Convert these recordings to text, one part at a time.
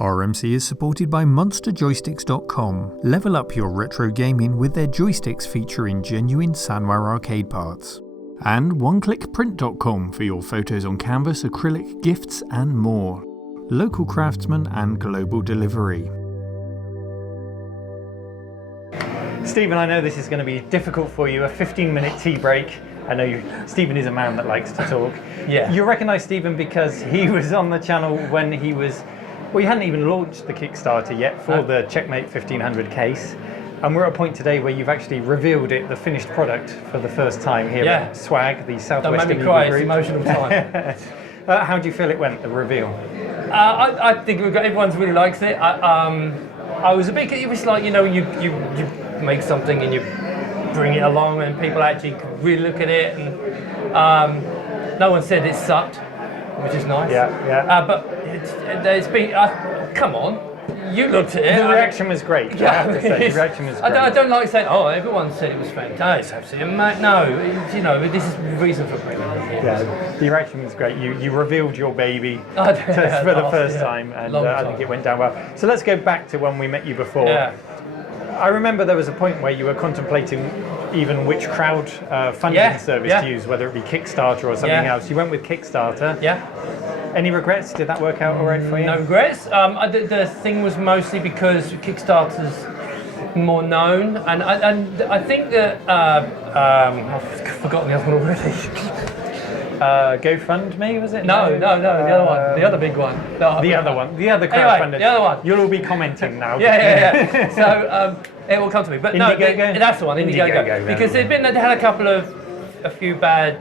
RMC is supported by MonsterJoysticks.com. Level up your retro gaming with their joysticks featuring genuine Sanwa arcade parts. And OneClickPrint.com for your photos on canvas, acrylic, gifts and more. Local craftsmen and global delivery. Stephen, I know this is going to be difficult for you, a 15-minute tea break. I know Stephen is a man that likes to talk. Yeah. You recognise Stephen because he was on the channel when he was, well, he hadn't even launched the Kickstarter yet for the Checkmate 1500 case. And we're at a point today where you've actually revealed it, the finished product, for the first time here at SWAG, the Southwest Don't make me Amiga cry, group. it's emotional time. How do you feel it went, the reveal? I think everyone's really likes it. I was a bit, it was like, you know, you make something and you bring it along and people actually really look at it, and no one said it sucked, which is nice. But it's been, come on, you looked at it. The reaction was great, I have to say. The reaction was great. I don't like saying, oh, everyone said it was fantastic. It's absolutely no, you know, this is the reason for bringing it. Yeah, the reaction was great. You revealed your baby for the first time, and I think it went down well. So let's go back to when we met you before. Yeah. I remember there was a point where you were contemplating even which crowd funding service to use, whether it be Kickstarter or something else. You went with Kickstarter. Yeah. Any regrets? Did that work out all right for you? No regrets. The thing was mostly because Kickstarter's more known, and I think that I've forgotten the other one already. GoFundMe, was it? No, the other one, the other big one. The other crowdfunder. Anyway, the other one. You'll all be commenting now. Yeah. So it will come to me, but Indiegogo? no, that's the one, Indiegogo. Because they had a couple of a few bad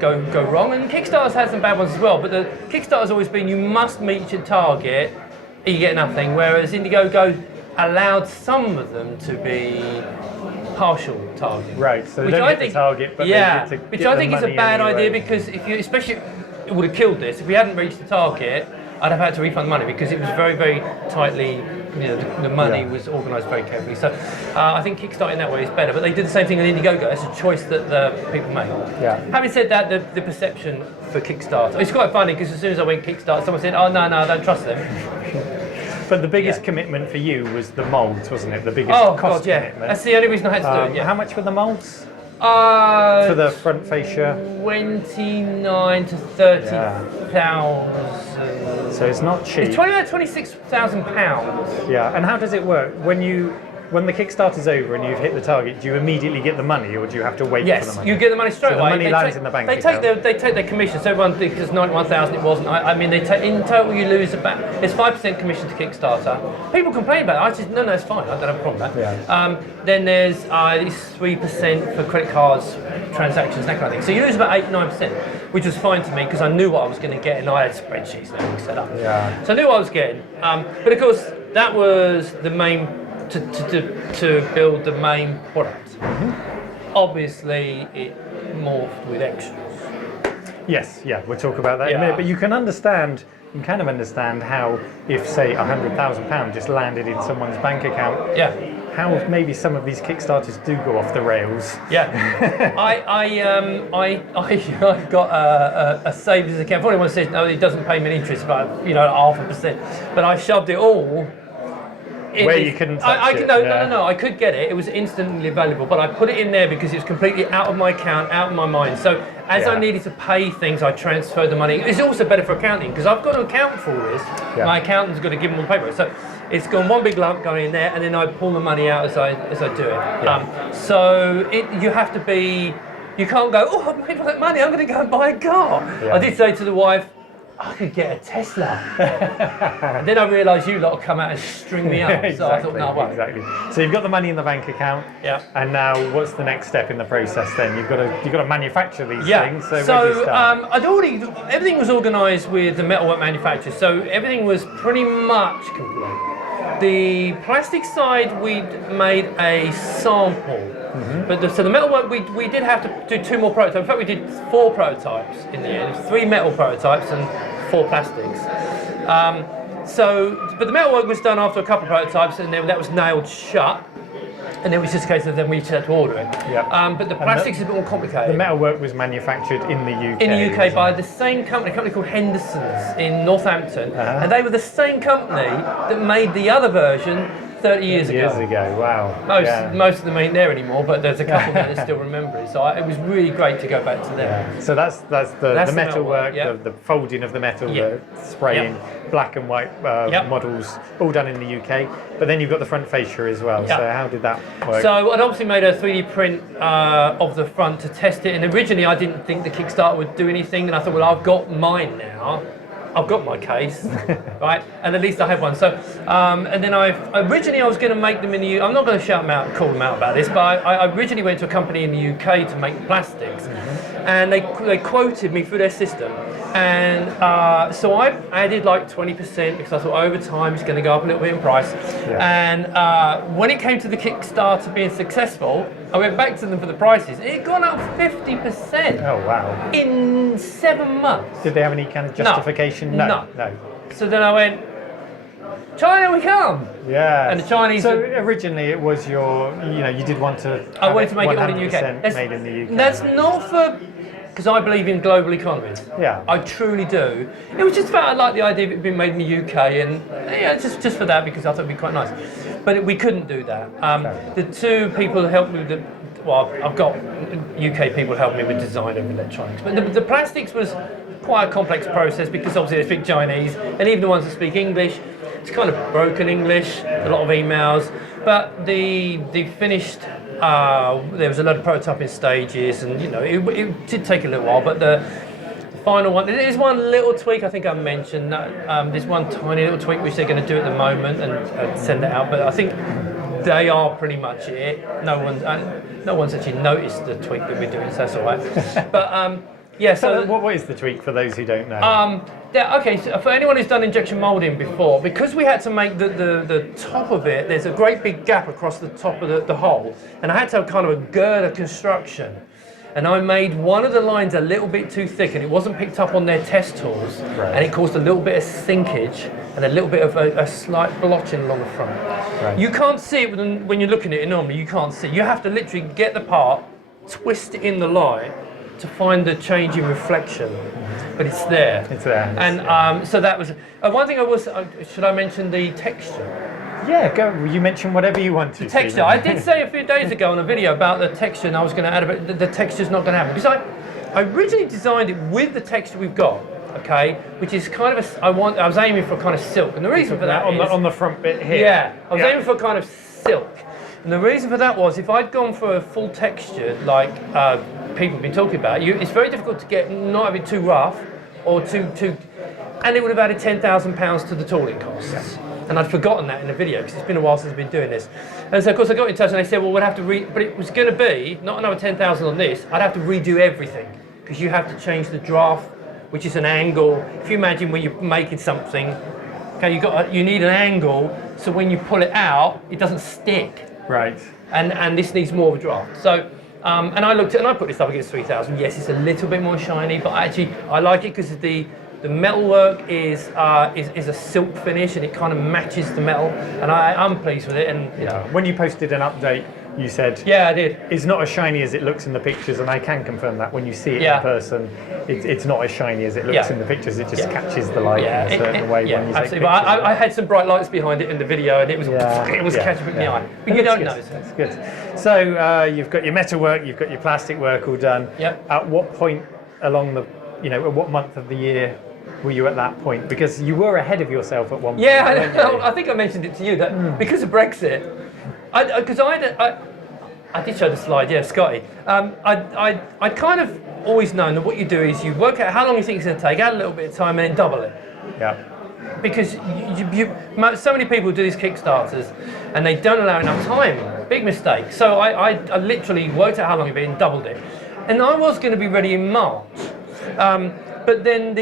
go wrong, and Kickstarter's had some bad ones as well. But the Kickstarter's always been you must meet your target, or you get nothing. Whereas Indiegogo allowed some of them to be partial target. Right, so they don't hit the target, but they get to which get I the think is a money bad anyway. idea, because if you, especially, it would have killed this if we hadn't reached the target. I'd have had to refund money because it was very, very tightly. You know, the money was organised very carefully. So I think Kickstarter in that way is better. But they did the same thing with Indiegogo. It's a choice that the people make. Yeah. Having said that, the perception for Kickstarter, it's quite funny because as soon as I went Kickstarter, someone said, "Oh no, I don't trust them." But the biggest commitment for you was the moulds, wasn't it? The biggest cost commitment. That's the only reason I had to do it. Yeah. How much were the moulds? For the front fascia? 29 to 30,000. So it's not cheap. It's £26,000. Yeah, and how does it work? When the Kickstarter's over and you've hit the target, do you immediately get the money, or do you have to wait for the Yes, money? you get the money straight away. The money lands in the bank account. They take their commission. So everyone thinks it's 91,000. It wasn't. I mean, they take in total. You lose about. It's 5% commission to Kickstarter. People complain about it. I just no, it's fine. I don't have a problem with that. Yeah. Then there's 3% for credit cards, transactions, that kind of thing. So you lose about 8-9%, which was fine to me because I knew what I was going to get, and I had spreadsheets and everything set up. Yeah. So I knew what I was getting. But of course, that was the main. To build the main product. Mm-hmm. Obviously, it morphed with extras. Yes, we'll talk about that in a minute. But you can understand how, if say £100,000 just landed in someone's bank account, how maybe some of these Kickstarters do go off the rails. Yeah, I've got a savings account. If anyone says no, it doesn't pay me interest, but 0.5%. But I shoved it all. Where you couldn't touch it. No, I could get it. It was instantly available, but I put it in there because it was completely out of my account, out of my mind. So as I needed to pay things, I transferred the money. It's also better for accounting because I've got to account for all this. Yeah. My accountant's got to give them all the paper. So it's gone one big lump going in there, and then I pull the money out as I do it. Yeah. You have to be. You can't go. Oh, I've made all that money. I'm going to go and buy a car. Yeah. I did say to the wife, I could get a Tesla. And then I realised you lot would come out and string me up. Exactly, so I thought, no, I won't. Exactly. So you've got the money in the bank account. Yeah. And now what's the next step in the process then? You've got to manufacture these things. So where do you start? Everything was organised with the metalwork manufacturers. So everything was pretty much complete. The plastic side, we'd made a sample. Mm-hmm. But the metalwork, we did have to do 2 more prototypes. In fact, we did 4 prototypes in the end. 3 metal prototypes and 4 plastics. But the metalwork was done after a couple of prototypes, and then that was nailed shut. And it was just a case of then we just had to order it. Yeah. But the plastics is a bit more complicated. The metalwork was manufactured in the UK. In the UK by the same company, a company called Henderson's in Northampton. And they were the same company that made the other version 30 years ago. Wow. Most of them ain't there anymore, but there's a couple that still remember it. So it was really great to go back to them. Yeah. So that's the metalwork, the folding of the metal, the spraying black and white models, all done in the UK. But then you've got the front fascia as well. So how did that work? So I'd obviously made a 3D print of the front to test it, and originally I didn't think the Kickstarter would do anything, and I thought, well, I've got mine now. I've got my case, right? And at least I have one. So, and then originally I was going to make them in the UK. I'm not going to call them out about this, but I originally went to a company in the UK to make plastics, and they quoted me through their system. And so I added like 20% because I thought over time it's going to go up a little bit in price. And when it came to the Kickstarter being successful, I went back to them for the prices. It had gone up 50%. Oh, wow. In 7 months. Did they have any kind of justification? No. So then I went, China we come. Yeah. And the Chinese. So originally it was you did want to. I wanted to make it all in the UK. Made in the UK. That's not for. Because I believe in global economies. Yeah. I truly do. It was just about I like the idea of it being made in the UK, and just for that because I thought it'd be quite nice. But we couldn't do that. The two people who helped me with I've got UK people helping me with design of electronics. But the plastics was quite a complex process because obviously they speak Chinese, and even the ones that speak English, it's kind of broken English, a lot of emails. But the finished, there was a lot of prototyping stages, and it did take a little while. But the final one, there's one little tweak I think I mentioned. There's one tiny little tweak which they're going to do at the moment and send it out. But I think they are pretty much it. No one's actually noticed the tweak that we're doing, so that's all right. But so what is the tweak for those who don't know? So for anyone who's done injection molding before, because we had to make the top of it, there's a great big gap across the top of the hole, and I had to have kind of a girder construction. And I made one of the lines a little bit too thick, and it wasn't picked up on their test tools, and it caused a little bit of sinkage and a little bit of a slight blotching along the front. Right. You can't see it when you're looking at it normally. You can't see. You have to literally get the part, twist it in the light to find the change in reflection, but it's there. It's there. And so that was one thing. Should I mention the texture? Yeah, go. You mention whatever you want to. The texture. I did say a few days ago on a video about the texture, and I was going to add a bit. The texture's not going to happen because I originally designed it with the texture we've got. Okay, which is kind of I was aiming for kind of silk, and the reason for that on the front bit here. Yeah, I was aiming for kind of silk, and the reason for that was if I'd gone for a full texture like people have been talking about, it's very difficult to get not having too rough or too, and it would have added £10,000 to the tooling costs. Yeah. And I'd forgotten that in the video because it's been a while since I've been doing this. And so of course I got in touch and they said, well, we'll have to but it was going to be not another 10,000 on this. I'd have to redo everything because you have to change the draft, which is an angle. If you imagine when you're making something, okay, you need an angle so when you pull it out, it doesn't stick. Right. And this needs more of a draft. So. And I looked at and I put this up against 3000. Yes, it's a little bit more shiny, but actually I like it because the metalwork is a silk finish and it kind of matches the metal, and I'm pleased with it. And when you posted an update, you said, yeah, I did. It's not as shiny as it looks in the pictures, and I can confirm that when you see it in person, it's not as shiny as it looks in the pictures. It just catches the light in a certain way when you take absolutely. pictures. But I had some bright lights behind it in the video, and it was catching the eye. But you don't know. That's good. So you've got your metalwork, you've got your plastic work all done. Yep. At what point along the, at what month of the year were you at that point? Because you were ahead of yourself at one point. Yeah, I think I mentioned it to you that because of Brexit, because I did show the slide, Scotty. I'd kind of always known that what you do is you work out how long you think it's going to take, add a little bit of time, and then double it. Yeah. Because so many people do these Kickstarters, and they don't allow enough time. Big mistake. So I literally worked out how long it'd be and doubled it. And I was going to be ready in March. But then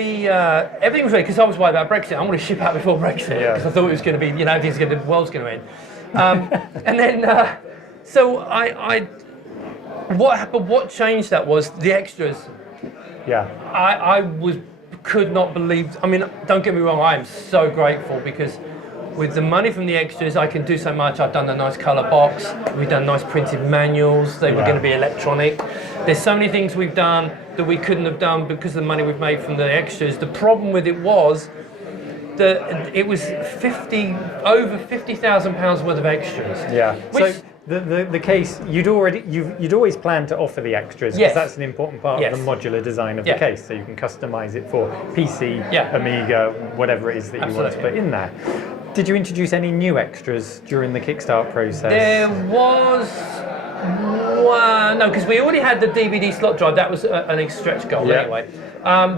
everything was ready because I was worried about Brexit. I wanted to ship out before Brexit because I thought it was going to be, the world's going to end. And then, so what happened? What changed that was the extras. Yeah. I could not believe. I mean, don't get me wrong. I am so grateful because with the money from the extras, I can do so much. I've done a nice colour box. We've done nice printed manuals. They were going to be electronic. There's so many things we've done that we couldn't have done because of the money we've made from the extras. The problem with it was that it was over £50,000 worth of extras. Yeah. Which, So the case you'd always planned to offer the extras, because that's an important part of the modular design of the case. So you can customize it for PC, Amiga, whatever it is that you want to put in there. Did you introduce any new extras during the Kickstart process? There was no, because we already had the DVD slot drive. That was an stretch goal anyway.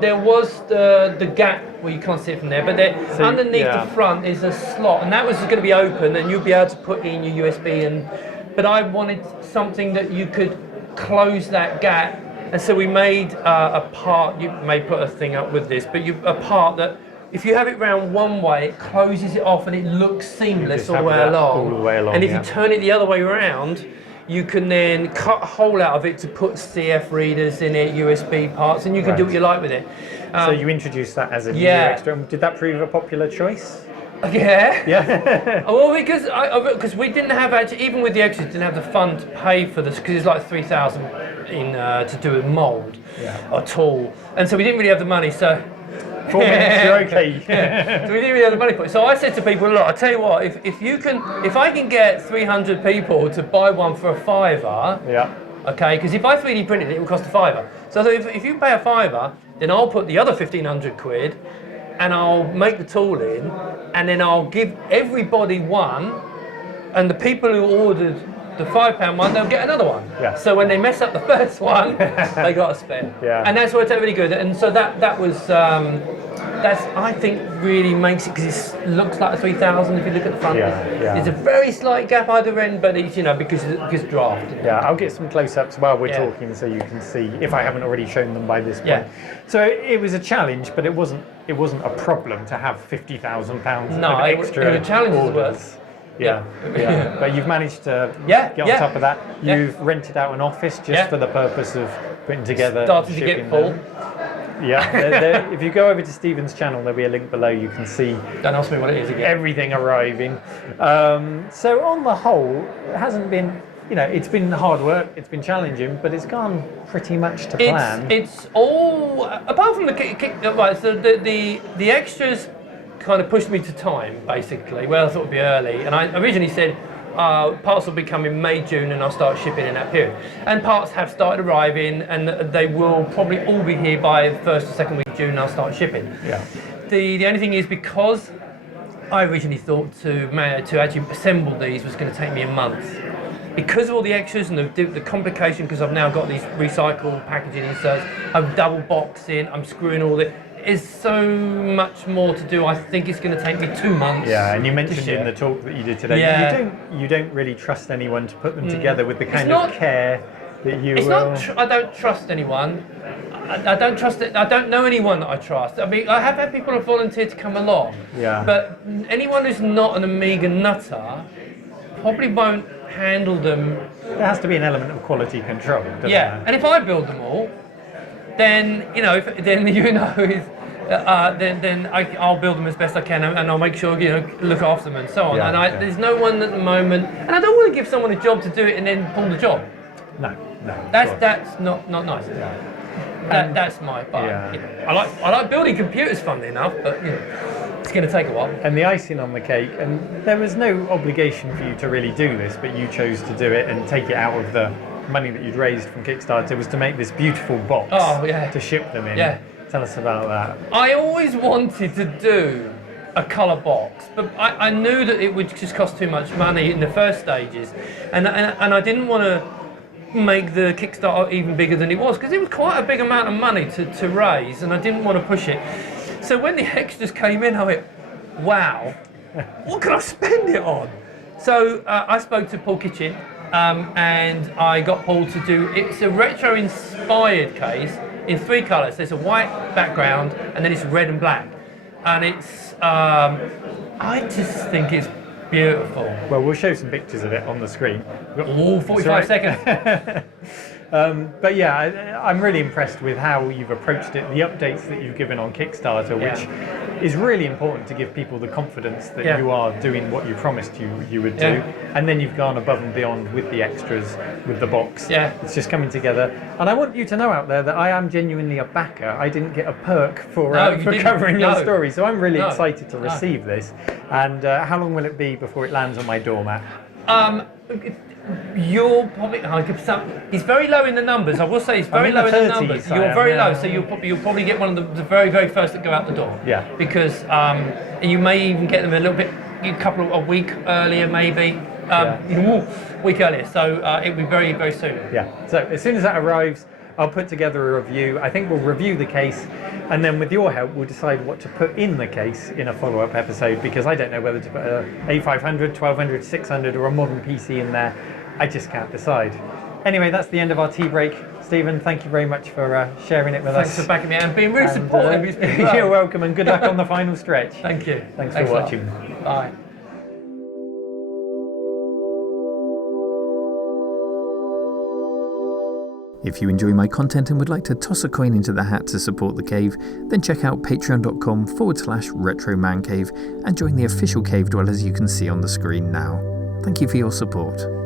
There was the gap where you can't see it from there, but underneath the front is a slot, and that was going to be open, and you'll be able to put in your USB. But I wanted something that you could close that gap, and so we made a part. You may put a thing up with this, but a part that, if you have it round one way, it closes it off and it looks seamless all the way along. And if you turn it the other way around, you can then cut a hole out of it to put CF readers in it, USB parts, and you can do what you like with it. So you introduced that as a new extra. Did that prove a popular choice? Yeah. Well, because we didn't have even with the extras, didn't have the fund to pay for this, because it's like $3,000 to do a mould or tool, and so we didn't really have the money. So 4 minutes, you're okay. So we didn't really have the money for it. So I said to people, look, I tell you what, if I can get 300 people to buy one for a £5, okay, because if I 3D printed it, it would cost a £5. So I thought, if you pay a £5, then I'll put the other 1,500 quid, and I'll make the tool in, and then I'll give everybody one, and the people who ordered the £5 one, they'll get another one. So when they mess up the first one, they got a spare. And that's why it's really good. And so that was that's, I think, really makes it, because it looks like a 3000 if you look at the front. There's a very slight gap either end, but it's because draft. I'll get some close-ups while we're talking, so you can see if I haven't already shown them by this point. So it was a challenge, but it wasn't a problem to have £50,000 of extra it was a challenge orders. But you've managed to get on top of that. You've rented out an office just for the purpose of putting together. Starting to get full. If you go over to Stephen's channel, there'll be a link below. You can see. Don't ask me what it is again. Everything arriving. So on the whole, it hasn't been. It's been hard work. It's been challenging, but it's gone pretty much to plan. It's all apart from the So the extras kind of pushed me to time, basically. Well, I thought it'd be early, and I originally said parts will be coming May, June, and I'll start shipping in that period. And parts have started arriving, and they will probably all be here by the first or second week of June, and I'll start shipping. The only thing is, because I originally thought to actually assemble these was going to take me a month. Because of all the extras and the complication, because I've now got these recycled packaging inserts, I'm double boxing, I'm screwing all the. Is so much more to do. I think it's going to take me 2 months. And you mentioned in the talk that you did today, you don't really trust anyone to put them together with the kind of care that you. It's not. I don't trust anyone. I don't trust it. I don't know anyone that I trust. I mean, I have had people who volunteer to come along. But anyone who's not an Amiga nutter probably won't handle them. There has to be an element of quality control. Doesn't there? And if I build them all, then I'll build them as best I can, and I'll make sure look after them and so on. There's no one at the moment, and I don't want to give someone a job to do it and then pull the job. No. That's not nice. That's my part. I like building computers, funnily enough, but it's going to take a while. And the icing on the cake, and there was no obligation for you to really do this, but you chose to do it and take it out of the money that you'd raised from Kickstarter, was to make this beautiful box to ship them in. Tell us about that. I always wanted to do a colour box, but I knew that it would just cost too much money in the first stages, and I didn't want to make the Kickstarter even bigger than it was, because it was quite a big amount of money to raise, and I didn't want to push it. So when the extras came in, I went, wow, what can I spend it on? So I spoke to Paul Kitchen, and I got Paul to do, it's a retro-inspired case in 3 colours. There's a white background, and then it's red and black. And it's, I just think it's beautiful. Well, we'll show some pictures of it on the screen. Oh, 45 seconds. But yeah, I'm really impressed with how you've approached it, the updates that you've given on Kickstarter, which is really important to give people the confidence that you are doing what you promised you would do. And then you've gone above and beyond with the extras, with the box. Yeah. It's just coming together. And I want you to know out there that I am genuinely a backer. I didn't get a perk for covering your story. So I'm really excited to receive this. And how long will it be before it lands on my doormat? You're probably, it's very low in the numbers. I will say it's very low in the numbers. You're very low, so you'll probably get one of the very, very first that go out the door. Yeah. Because you may even get them a little bit, a week earlier maybe. Week earlier. So it'll be very, very soon. Yeah. So as soon as that arrives, I'll put together a review. I think we'll review the case, and then with your help, we'll decide what to put in the case in a follow-up episode, because I don't know whether to put a 8500, 1200, 600 or a modern PC in there. I just can't decide. Anyway, that's the end of our tea break. Stephen, thank you very much for sharing it with us. Thanks for backing me and being really supportive. You're welcome, and good luck on the final stretch. Thank you. Thanks for watching. Bye. If you enjoy my content and would like to toss a coin into the hat to support the cave, then check out patreon.com/retromancave and join the official cave dwellers you can see on the screen now. Thank you for your support.